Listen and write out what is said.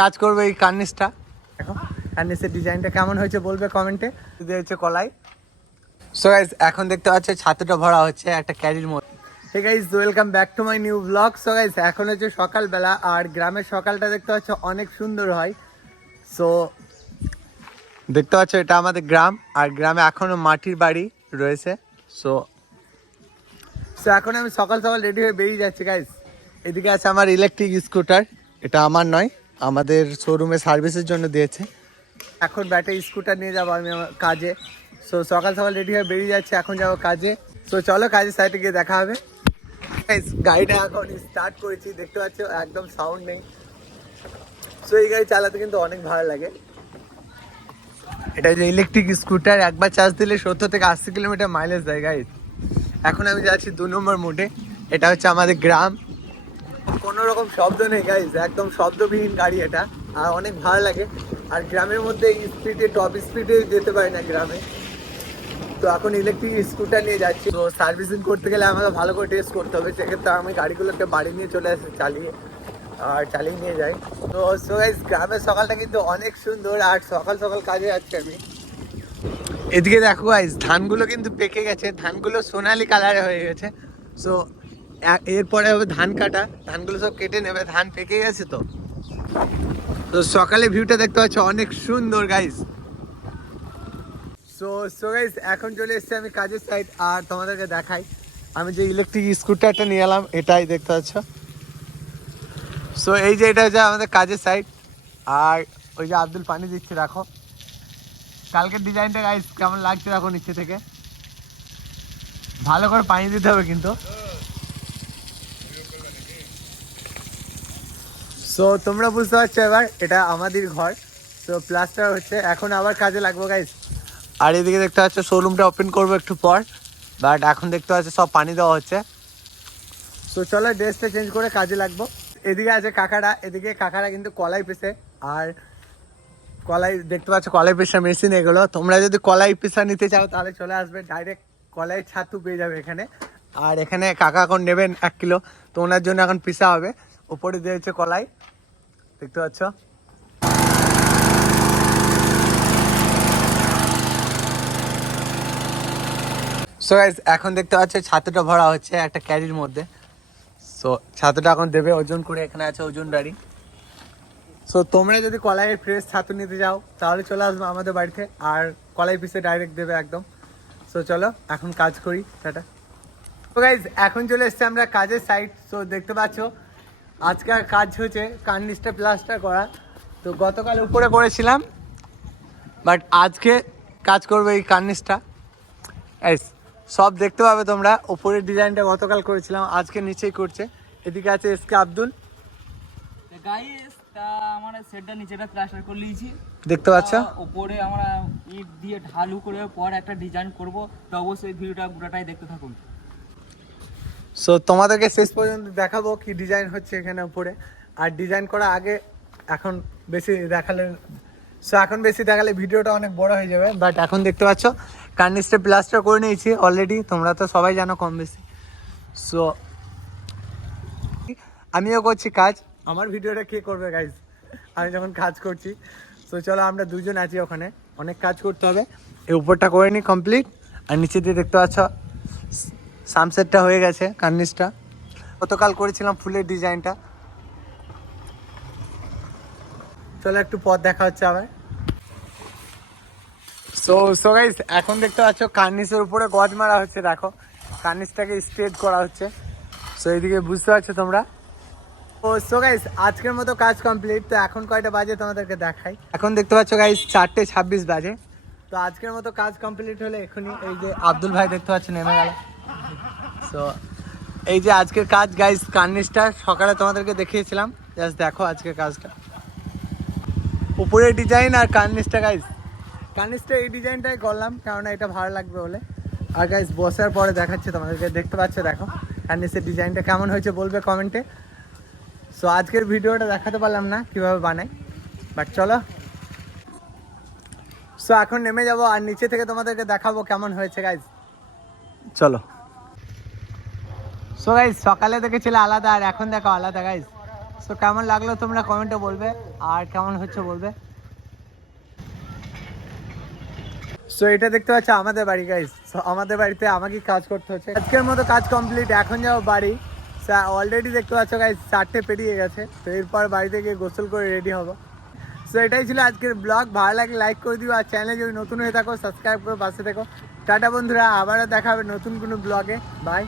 কাজ করবে এই কার্নিসটা। দেখো কার্নিসের ডিজাইনটা কেমন হয়েছে বলবে কমেন্টে। হচ্ছে কলাই। সো গাইস এখন দেখতে পাচ্ছ ছাতুটা ভরা হচ্ছে একটা ক্যারির মধ্যে। Hey guys welcome back to my new blog. So guys এখন হচ্ছে সকালবেলা আর গ্রামের সকালটা দেখতে পাচ্ছ অনেক সুন্দর হয়। সো দেখতে পাচ্ছ এটা আমাদের গ্রাম আর গ্রামে এখনো মাটির বাড়ি রয়েছে। সো এখন আমি সকাল সকাল রেডি হয়ে বেরিয়ে যাচ্ছি গাইস। এদিকে আছে আমার ইলেকট্রিক স্কুটার, এটা আমার নয়, আমাদের শোরুমে সার্ভিসের জন্য দিয়েছে। এখন ব্যাটারি স্কুটার নিয়ে যাবো আমি আমার কাজে। সো সকাল সকাল রেডি হয়ে বেরিয়ে যাচ্ছি, এখন যাবো কাজে। সো চলো কাজের সাইডে গিয়ে দেখা হবে। গাড়িটা এখন স্টার্ট করেছি, দেখতে পাচ্ছ একদম সাউন্ড নেই। সো এই গাড়ি চালাতে কিন্তু অনেক ভালো লাগে। এটা যে ইলেকট্রিক স্কুটার, একবার চার্জ দিলে 70 থেকে 80 কিলোমিটার মাইলেজ দেয় গাইস। এখন আমি যাচ্ছি 2 নম্বর মোডে। এটা হচ্ছে আমাদের গ্রাম, কোনো রকম শব্দ নেই গাইস, একদম শব্দবিহীন গাড়ি এটা, আর অনেক ভালো লাগে। আর গ্রামের মধ্যে স্পিডে টপ স্পিডে যেতে পারি না গ্রামে। তো এখন ইলেকট্রিক স্কুটার নিয়ে যাচ্ছি। তো সার্ভিসিং করতে গেলে আমাকে ভালো করে টেস্ট করতে হবে, সেক্ষেত্রে আমি গাড়িগুলোকে বাড়ি নিয়ে চলে আসি চালিয়ে নিয়ে যাই। তো সো গাইস গ্রামের সকালটা কিন্তু অনেক সুন্দর। আর সকাল সকাল কাজে যাচ্ছি আমি। এদিকে দেখো গাইস ধানগুলো কিন্তু পেকে গেছে, ধানগুলো সোনালি কালারে হয়ে গেছে। সো এরপরে হবে ধান কাটা, ধানগুলো সব কেটে নেবে, ধান পেকে গেছে। তো সকালে ভিউটা দেখতে পাচ্ছ অনেক সুন্দর গাইস। সো গাইস এখন চলে এসেছি আমি কাজের সাইড, আর তোমাদেরকে দেখাই আমি যে ইলেকট্রিক স্কুটারটা নিয়ে এলাম, এটাই দেখতে পাচ্ছ। সো এই যে এটা হচ্ছে আমাদের কাজের সাইড, আর ওই যে আব্দুল পানি দিচ্ছে দেখো। কালকের ডিজাইনটা গাইস কেমন লাগছে দেখো নিচে থেকে, ভালো করে পানি দিতে হবে কিন্তু। সো তোমরা বুঝতে পারছো এবার এটা আমাদের ঘর। সো প্লাস্টার হচ্ছে, এখন আবার কাজে লাগবো গাইস। আর এদিকে দেখতে পাচ্ছ শোরুমটা ওপেন করবো একটু পর, বাট এখন দেখতে পাচ্ছ সব পানি দেওয়া হচ্ছে। সো চলো ড্রেসটা চেঞ্জ করে কাজে লাগবো। এদিকে আছে কাকারা, এদিকে কাকারা কিন্তু কলাই পেছে। আর কলাই দেখতে পাচ্ছ কলাই পেশা মেশিন এগুলো। তোমরা যদি কলাই পেশা নিতে চাও তাহলে চলে আসবে, ডাইরেক্ট কলাই ছাতু পেয়ে যাবে এখানে। আর এখানে কাকা এখন নেবেন 1 কিলো, তো ওনার জন্য এখন পিসা হবে। উপরে দিয়েছে কলাই, দেখতে পাচ্ছ। সো গাইস এখন দেখতে পাচ্ছ ছাতুটা ভরা হচ্ছে একটা ক্যারির মধ্যে। সো ছাতুটা এখন দেবে ওজন করে, এখানে আছে ওজন গাড়ি। সো তোমরা যদি কলাইয়ের ফ্রেশ ছাতু নিতে যাও তাহলে চলে আসবে আমাদের বাড়িতে, আর কলাই পিসে ডাইরেক্ট দেবে একদম। সো চলো এখন কাজ করি, টাটা। তো গাইস এখন চলে এসেছি আমরা কাজের সাইড। সো দেখতে পাচ্ছ আজকের কাজ হচ্ছে কার্নিসটা প্লাস্টার করা। তো গতকাল উপরে করেছিলাম, বাট আজকে কাজ করবে এই কার্নিসটা। সব দেখতে পাবে তোমরা, উপরের ডিজাইনটা গতকাল করেছিলাম, আজকে নিচেই করছে। এদিকে আছে এসকে আব্দুল। গাইস তা আমরা সেটটা নিচেটা প্লাস্টার করে নিয়েছি, দেখতে পাচ্ছ। উপরে আমরা ইট দিয়ে ঢালু করে পর একটা ডিজাইন করব। তো অবশ্যই ভিডিওটা পুরোটাই দেখতে থাকুন। সো তোমাদেরকে শেষ পর্যন্ত দেখাবো কি ডিজাইন হচ্ছে এখানে উপরে। আর ডিজাইন করা আগে, এখন বেশি দেখালে ভিডিওটা অনেক বড় হয়ে যাবে। বাট এখন দেখতে পাচ্ছ কার্নিসটা প্লাস্টার করে নিয়েছি অলরেডি, তোমরা তো সবাই জানো কম বেশি। সো আমিও করছি কাজ, আমার ভিডিওটা কে করবে গাইজ আমি যখন কাজ করছি। সো চলো আমরা দুজন আছি ওখানে, অনেক কাজ করতে হবে। এই উপরটা করে নিই কমপ্লিট, আর নিচে দিয়ে দেখতে পাচ্ছ সানসেটটা হয়ে গেছে কার্নিসটা। গতকাল করেছিলাম ফুলের ডিজাইনটা। চলো একটু পথ দেখা হচ্ছে আবার। সো গাইস এখন দেখতে পাচ্ছ কার্নিসের উপরে গজ মারা হচ্ছে, দেখো কার্নিসটাকে স্ট্রেট করা হচ্ছে। সো এইদিকে বুঝতে পারছো তোমরা। সো গাইস আজকের মতো কাজ কমপ্লিট। তো এখন কয়টা বাজে তোমাদেরকে দেখাই। এখন দেখতে পাচ্ছ গাইস 4:26 বাজে। তো আজকের মতো কাজ কমপ্লিট হলে এখনই এই যে আব্দুল ভাই দেখতে পাচ্ছ নেমে গেল। সো এই যে আজকের কাজ গাইস, কার্নিসটা সকালে তোমাদেরকে দেখিয়েছিলাম, জাস্ট দেখো আজকের কাজটা, উপরের ডিজাইন আর কার্নিসটা। গাইস কার্নিসটা এই ডিজাইনটাই করলাম কারণ এটা ভালো লাগবে বলে। আর গাইস বসার পরে দেখাচ্ছি তোমাদেরকে, দেখতে পাচ্ছ দেখো কার্নিসের ডিজাইনটা কেমন হয়েছে বলবে কমেন্টে। সো আজকের ভিডিওটা দেখাতে পারলাম না কিভাবে বানাই, বাট চলো। সো এখন নেমে যাবো আর নিচে থেকে তোমাদেরকে দেখাবো কেমন হয়েছে গাইস, চলো। সো গাইস সকালে দেখেছিলে আলাদা, আর এখন দেখো আলাদা গাইস। সো কেমন লাগলো তোমরা কমেন্টে বলবে, আর কেমন হচ্ছে বলবে। সো এটা দেখতে পাচ্ছ আমাদের বাড়ি গাইস। সো আমাদের বাড়িতে আমাকে কাজ করতে হচ্ছে। আজকের মতো কাজ কমপ্লিট, এখন যাবো বাড়ি। অলরেডি দেখতে পাচ্ছ গাইস 4টে পেরিয়ে গেছে। তো এরপর বাড়িতে গিয়ে গোসল করে রেডি হবো। সো এটাই ছিল আজকের ব্লগ। ভালো লাগলে লাইক করে দিও, আর চ্যানেলে যদি নতুন হয়ে থাকো সাবস্ক্রাইব করে পাশে থেকো। টাটা বন্ধুরা, আবারও দেখা হবে নতুন কোনো ব্লগে। বাই।